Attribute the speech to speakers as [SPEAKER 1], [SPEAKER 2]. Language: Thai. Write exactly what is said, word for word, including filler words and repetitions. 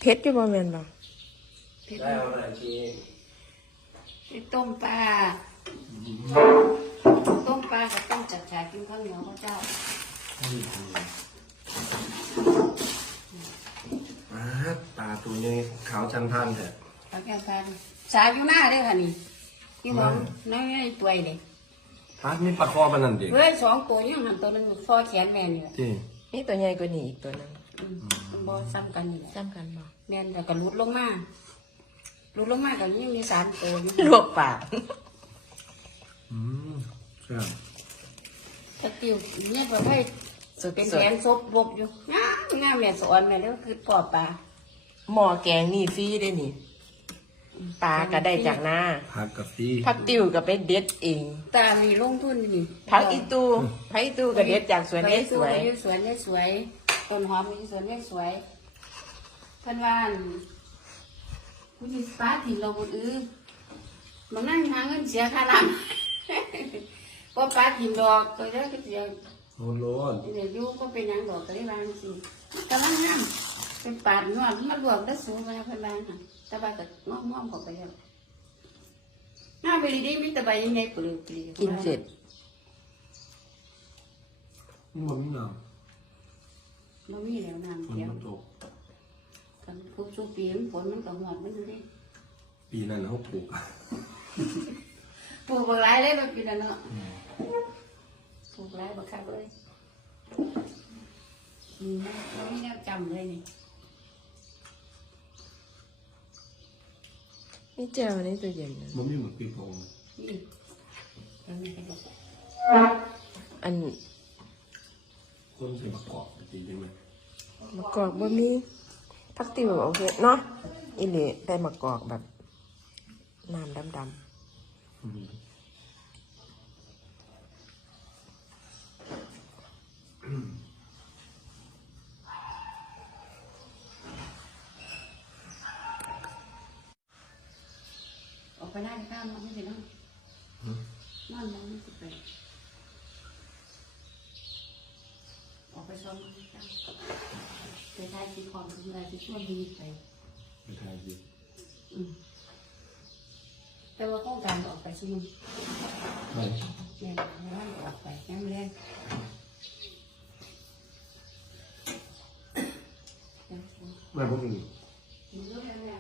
[SPEAKER 1] เผ็ดอยู่บ่แม่นบ่
[SPEAKER 2] ได้เอาหน่อยที
[SPEAKER 3] ต้มปลาต้มปลากับต้มจัดฉายกินข้าวเหนียวพระเจ้า
[SPEAKER 2] ปลาตัวนี้ขาวจันทันแท้
[SPEAKER 3] ปลาแก้วปลาสายอยู่หน้าเด้อค่ะนี่พี่มองน้อยๆตัวเด็ก
[SPEAKER 2] ปลามีปลาคอปลานั่นดิ
[SPEAKER 3] เฮ้ยสองตัวยังหันตัวนึงฟอแขนแมนอยู่
[SPEAKER 2] ที่
[SPEAKER 1] นี่ตัวใหญ่กว่านี้อีกตัวนึง
[SPEAKER 3] มันบ่ซ้ำกันนี่
[SPEAKER 1] ซ้ำกันบ่
[SPEAKER 3] แมนแต่ก็ลุดลงมาลุดลงมากับยังมีสารตัวอยู่
[SPEAKER 1] ลวกปาก
[SPEAKER 2] อืมใช่
[SPEAKER 3] ถ้าติวเนี่ยประเภทเป็นแขนซบบบอยู่งามงามแม่สอนแม่แล้วคือปอปลา
[SPEAKER 1] หม้อแกงนี่ฟรีได้นี่ปลาก็ได้จากหน้า
[SPEAKER 2] ผักกับฟรี
[SPEAKER 1] ผักติ๋วก็ไปเด็ดเอง
[SPEAKER 3] ตามีลงทุนนี่
[SPEAKER 1] ผักอีตูผักอีตูก็เด็ดจากสวนนี้สวย
[SPEAKER 3] สวนนี้สวยต้นหอมมีสวนนี้สวยเพิ่นว่าผู้ที่ป้าถิ่นเราคนอื่นมานั่งหาเงินเสียค่าน้ำเพราะป้าถิ่นดอกตัวเดียวก็เสีย
[SPEAKER 2] โอ้โห
[SPEAKER 3] เดี๋ยวยูก็เป็นยังดอกก็ได้บางสิกำลังงามเป็นปาดนวดมารวมได้สูงมาเพิ่นบางค่ะแต่ว่าก็ง้อมง้อมเข้าไปแล้วน้าไปดีๆมีแต่ใบยังไงปลือกปลี
[SPEAKER 1] กินเสร็จ
[SPEAKER 2] นี่มันไม่หนาว
[SPEAKER 3] มันมีแล้วน้ำเดียวกันคุกช่วงปีมันฝนมันก็หอดมันอยู่ดิ
[SPEAKER 2] ปีนั้นเขาปลูก
[SPEAKER 3] ปลูกบางไรเลยแบบปีนั้นเนาะปลูกไรบางครั้งเลยอืมเราไม่แน่จำเลยนี่
[SPEAKER 1] นี่เจ้านี่ตัวเย็นนะ
[SPEAKER 2] มันไม่เหมือนปีโป่ง
[SPEAKER 3] นี่เราไม่เป็นแบบ
[SPEAKER 1] อัน
[SPEAKER 2] คนใส่มะกอกจริงใช่ไหม
[SPEAKER 1] มะกอกบ่มีผักติ๋วโอเคเนาะอีหลีได้มะกอกแบบน้ำดำๆ
[SPEAKER 3] ออกไปได้ข้ามมันไม่ใช่เนาะนั่นมันไม่ใช่ไปออกไปซ้อมกันไปทายที่ความเป็นอะไรที่ช่วยดีไป
[SPEAKER 2] ไปทายดี
[SPEAKER 3] แต่ว่าต้องการออกไปซุ่ม
[SPEAKER 2] ไม่
[SPEAKER 3] เนี่ยว่าออกไปแง่เล่น
[SPEAKER 2] ไม่พวกนี้
[SPEAKER 3] มันก็แง่